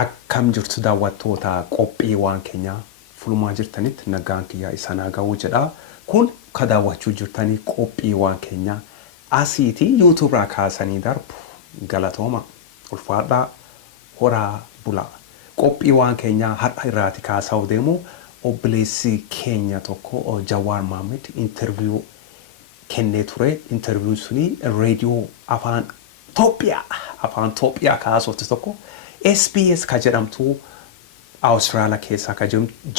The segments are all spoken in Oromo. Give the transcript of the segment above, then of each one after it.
Akkam jirtu daawwattoota qophii waan keenya fulumaa jirtanitti nagaan kiyyaa isanaa ga'uu jedha. Kun ka daawwachuu jirtanii qophii waan keenya asiitii YouTube irraa kaasanii darbu galatooma ulfaadhaa horaa bulaa. Qophii waan keenya har'a irraati kaasaa deemu obboleessi keenya tokko Jawaar Mohammed interview kennee ture. Interview suni radio afaan Itoophiyaa kaasootti tokko SBS ka jedhamtu Australia keessa ka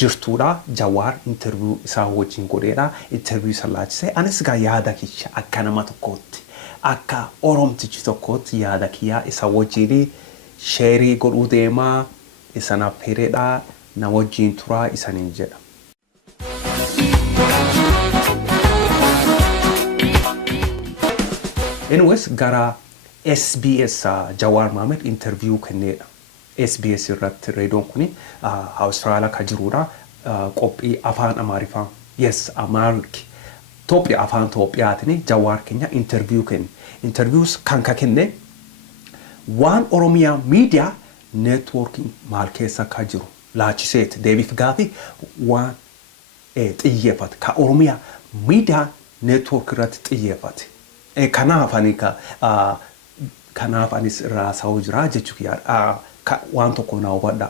jirtuudha. Jawaar interview isaa wajjin godheedha. Interview sallaachisee anis gaa yaada kiyya akka nama tokkootti akka Oromtichi tokkootti yaada kiyyaa isa wajjin sheerii godhuu deemaa isanaaf hireedha na wajjin turaa isaniin jedha. Anyways gara SBS Jawaar Mohammed interview kenneedha. SBS irratti reedoon kuni Australia ka jiruudha. Qophii afaan Amaariffaa yes Amahric Itoophiyaa afaan Itoophiyaatiin Jawaar keenya interview kenne. Interviews kan ka kenne waan Oromia media networking maal keessa ka jiru laachiseet deebiif gaafi waan xiyyeeffate ka Oromia media network irratti xiyyeeffate. Kanaaf anis raasaa jira jechuudha. Waan tokko na hubadha.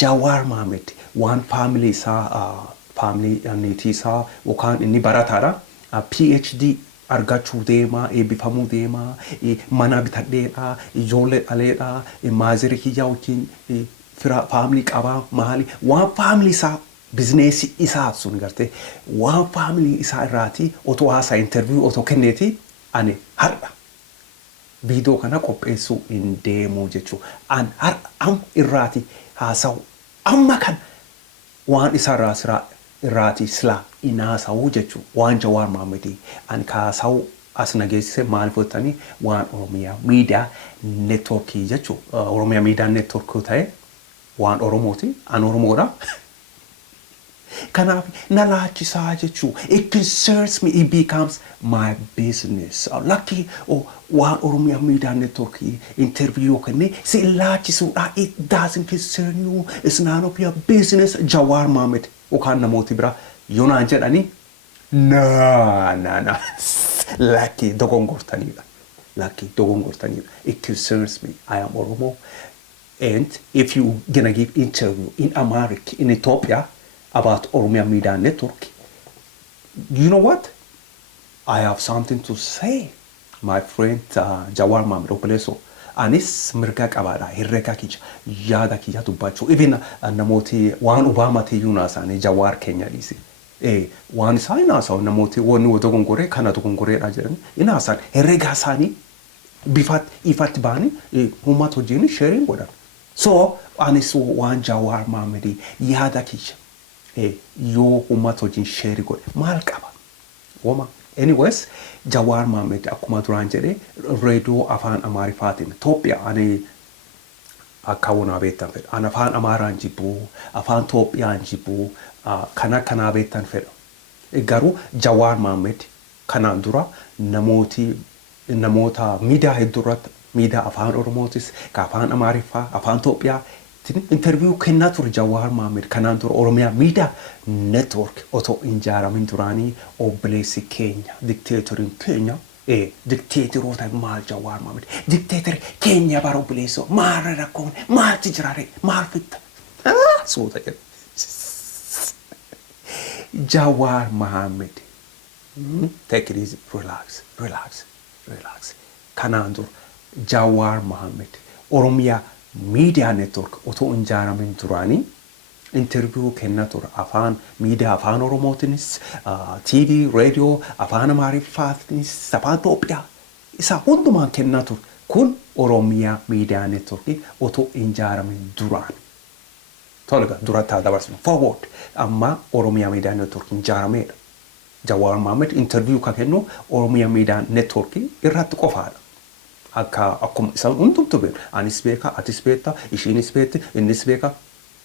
Jawaar Mohammed waan family isaa niitii isaa yookaan inni barataadha. PhD argachuu deemaa eebbifamuu deemaa mana bitadheedha ijoollee dhaleedha maazirii kiyyaa wajjin fira family qabaa maali waan family isaa bizineesii isaa sun gartee waan family isaa irraati otoo haasaa interview otoo kenneeti ani har'a video kana qopheessuu hin deemu jechuudha. An har'a irraati haasa'u amma kan waan isaa irraati sila inaasa'u jechuudha. Waan Jawaar Mohammed an kaasa'u as nageessise maal fottanii waan Oromia media network jechuudha. Oromia media network ta'e waan Oromooti an Oromoodha. Kanaaf na laachisaa jechuudha. It concerns me. It becomes my business. Lucky waan Oromia media network interview kenne si laachisuudha. It doesn't concern you. It's none of your business. Jawaar Mohammed yookaan namooti bira yoonaan jedhanii na lucky dogongortaniidha. Lucky dogongortaniidha. It concerns me. I am Oromo, and if you gonna give interview in Amharic in Ethiopia about Oromia Media Network, you know what? I have something to say. My friend Jawaar Mohammed Obeleso anis mirga qabada hirrega kija yaada kiyya dubbachuu even namooti waan Obama tiyyuu naasanii Jawaar keenya dhiisi waan isaa inaasaa namooti wanni dogongoree kana dogongoreedha jedhanii inaasan hirrega isaanii ifatti baanii uummata wajjin sharing godhan. So anis waan Jawaar Mohammed yaada kiyya yoo uummata wajjin share godhe maal qaba wama. Anyways Jawaar Mohammed akkuma duraan jedhe radio afaan Amaariffaatiin Itoophiyaa ani akka wona beektan fedha. An afaan Amaaraan jibbu afaan Itoophiyaan jibbu kana beektan fedha. Garuu Jawaar Mohammed kanaan dura namoota miidiyaa hedduurratti miidiyaa afaan Oromootis ka afaan Amaariffaa afaan Itoophiyaa interview kennaa ture Jawaar Mohammed kanaan dura Oromia media network otoo injaaramin duraanii obboleessi keenya dictatorin keenya dictatoroota maal Jawaar Mohammed dictator keenya bara obboleessoo maal rakkoon maalti jiraare maal fitta soota jedhe Jawaar Mohammed take it easy, relax. Kanaan dura Jawaar Mohammed Oromia media network otoo injaaramin duraanii interview kennaa ture afaan media afaan Oromootinis TV radio afaan Amaariffaatinis afaan Itoophiyaa isa hundumaan kennaa ture. Kun Oromia media network otoo injaaramin duraan tolga durataa dabarsinu forward amma Oromia media network injaarameedha. Jawaar Mohammed interview ka kennu Oromia media network irratti qofaadha. Akkuma isaan hundumtu beeku. Anis beeka, atis beekta, ishiinis beekti, innis beeka.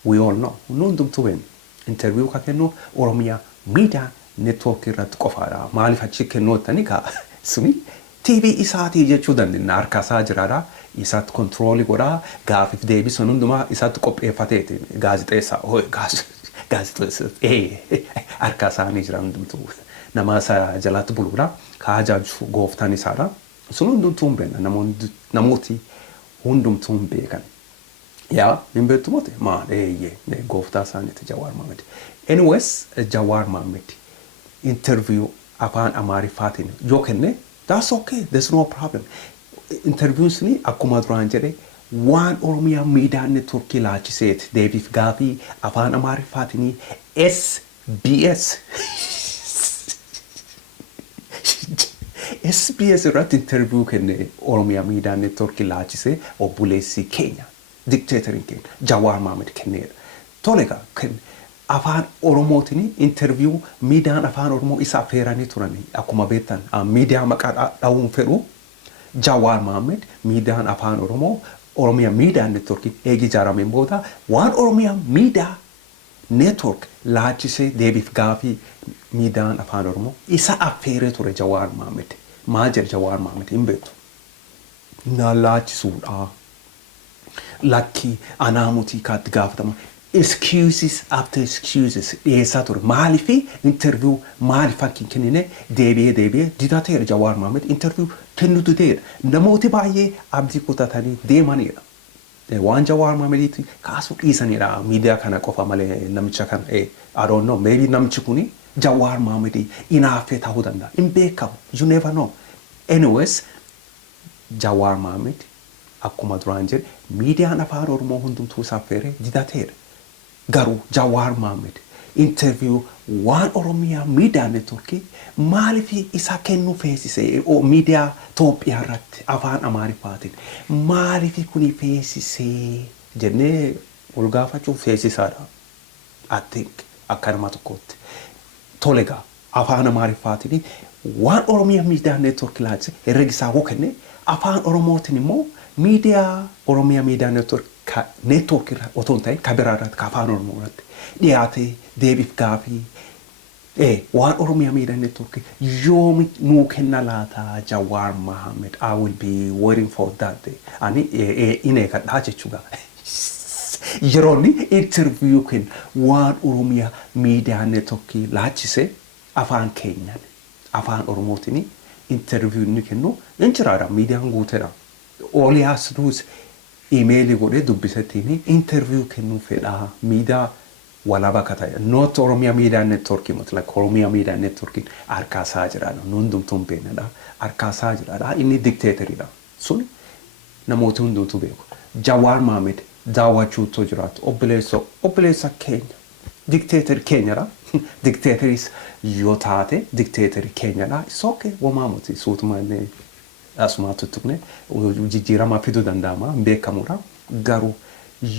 We all know. Hundumtu beeku. Interview ka kennu Oromia media network irratti qofaadha. Maaliif achi kennootani ka suni TV isaati jechuu dandeenya harka isaa jiraadha. Isaatti kontroolii godhaa gaafiif deebisuun hundumaa isaatti qopheeffateeti gaazexeessaa gaazexeessaa harka isaanii jira hundumtuu nama isa jalatti buluudha kaajaaju gooftaan isaadha. Sun hundumtuu hin beekna namooti hundumtuu hin beekan. yaa hin beektu moote maal gooftaa isaaniiti Jawaar Mohammed. Anyways Jawaar Mohammed interview afaan Amaariffaatiin yoo kenne that's okay, there's no problem. Interviews ni akkuma duraan jedhe waan Oromiyaa miidiyaa networkii laachiseeti deebiif gaafii afaan Amaariffaatiin SBS SBS irratti interview kenne Oromia Media Network laachise obboleessi keenya Dictator Jawaar Mohammed kenneedha. Tolega ken afaan Oromootiin interview miidiyaan afaan Oromoo isa affeeranii turani akkuma beektan miidiyaa maqaa dhaawuun fedhu Jawaar Mohammed miidiyaan afaan Oromoo Oromia Media Network eegi jaarameen booda waan Oromia Media Network laachise deebiif gaafii miidiyaan afaan Oromoo isa affeeree ture Jawaar Mohammed. Maal Jawaar Mohammed hin beektu na laachisuudha lakki anaamutii kaatti gaafatama excuses after excuses dhiyeessaa ture maaliif interview maaliif fakkiin kennine deebi'ee dictator Jawaar Mohammed interview kennu dideedha namooti baay'ee abdii kutatanii deemanidha. Waan Jawaar Mohammed kaasuu dhiisanidha miidiyaa kana qofa malee namicha kana I don't know maybe namichi kuni Jawaar Mohammed inaaffee ta'uu danda'a hin beekamu you never know. Anyways Jawaar Mohammed akkuma duraan jedhe miidiyaan afaan Oromoo hundumtuu saffeere didateedha. Garuu Jawaar Mohammed interview waan Oromiyaa Media Network maaliif isa kennu feesise miidiyaa Itoophiyaa irratti afaan Amaariffaatiin maaliif kuni feesise jennee wal gaafachuuf feesisaadha. I think akkanuma tokkotti tolega afaan Amaariffaatiin waan Oromia Media Network laachise herregisaa hoo kenne afaan Oromootiin immoo miidiyaa Oromia Media Network irra otoo hin ta'in kabiraa irratti afaan Oromoo irratti dhiyaatee deebiif gaafii waan Oromia Media Network yoomi nuu kenna laata Jawaar Mohammed I will be waiting for that day. Ani ineekadhaa jechuudha. Yeroonni interview kenna waan Oromia Media Network laachise afaan keenyaan afaan Oromootiin interview ni kennu injiraadha miidiyaan guuteedha. Olias dus email godhe dubbisetiin interview kennu fedha miidiyaa walaba kataya not Oromia Media Network but like Oromia Media Network arkaasaa jiraadha hundumtuun beeknadha arkaasaa jiraadha inni dictatorida sun namoota hundumtuu beeku. Jawaar Mohammed daawwachuutu jiraatu obboleessa keenya dictator keenyadha. Dictatoris yoo taate dictator keenyadha. It's okay wamaamuti suutumaan asuma tuttuqne jijjiirama fiduu danda'ama beekamudha. Garuu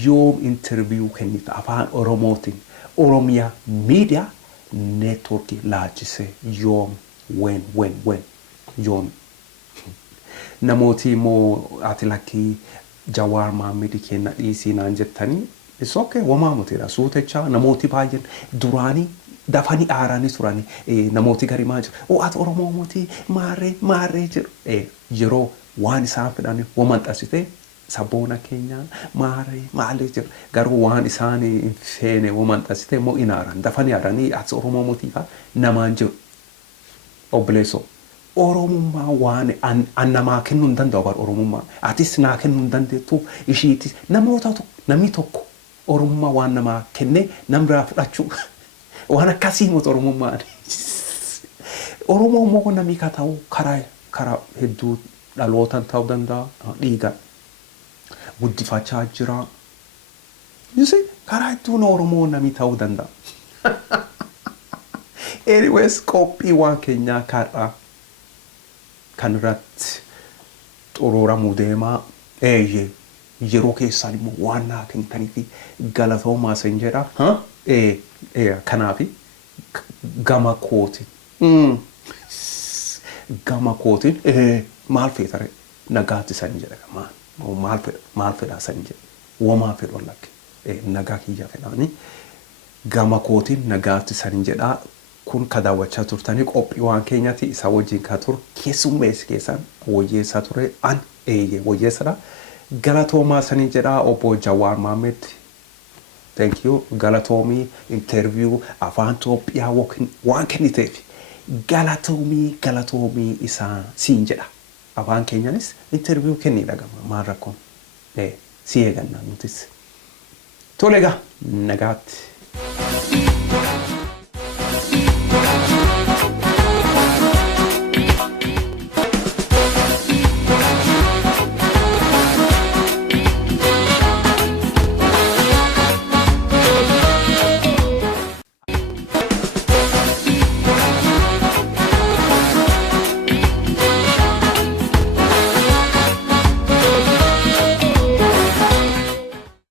yoom interview kennita afaan Oromootiin Oromia Media Network laachise yoom when yoom namooti immoo ati lakkii Jawaar Mohammed kenna dhiisii naan jettanii it's okay wamaamutidha suutecha namooti baay'een duraanii dafanii aaraanii turani namooti gari maa jiru ati Oromoo mootii maarree jiru yeroo waan isaan fedhanii wamanxasite sabboona keenya maarree jiru garuu waan isaan feene wamanxasite immoo inaaran dafanii aaranii ati Oromoo mootii namaan jiru obboleessoo Oromummaa waan annamaa kennuu hin danda'u bar Oromummaa atis naa kennuu hin dandeettuuf ishiitis namni tokko Oromummaa waan namaa kenne nambiraa fudhachuu waan akkasii mot Oromummaan Oromoo immoo namni ka ta'u karaa hedduu dhalootaan ta'uu danda'a dhiiga guddifachaa jira you see karaa hedduu Oromoo namni ta'uu danda'a. Anyways qophii waan keenyaa kaadhaa kan irratti xurooramuu deemaa yeroo keessaan immoo waan naa kennitanii fi galatoomaa isin jedha kanaafi gama kootiin maal feetare nagaatti san jedha maal fedha san jedha wamaa fedhu lakke nagaa kiyya fedhaani gama kootiin nagaatti san jedha kun kadaawwachaa turtanii qophii waan keenyaati isa wajjin ka tur keessummees keessan wayyeessaa ture an wayyeessadha galatoomaa sanii jedha obbo Jawaar Mohammed. Thank you. Galatoomii interview afaan Itoophiyaa waan kenniteef galatoomii isaa siin jedha. Afaan keenyaanis interview kennii dhagama maal rakkoon si eegannaa nutis. Tolega nagaatti.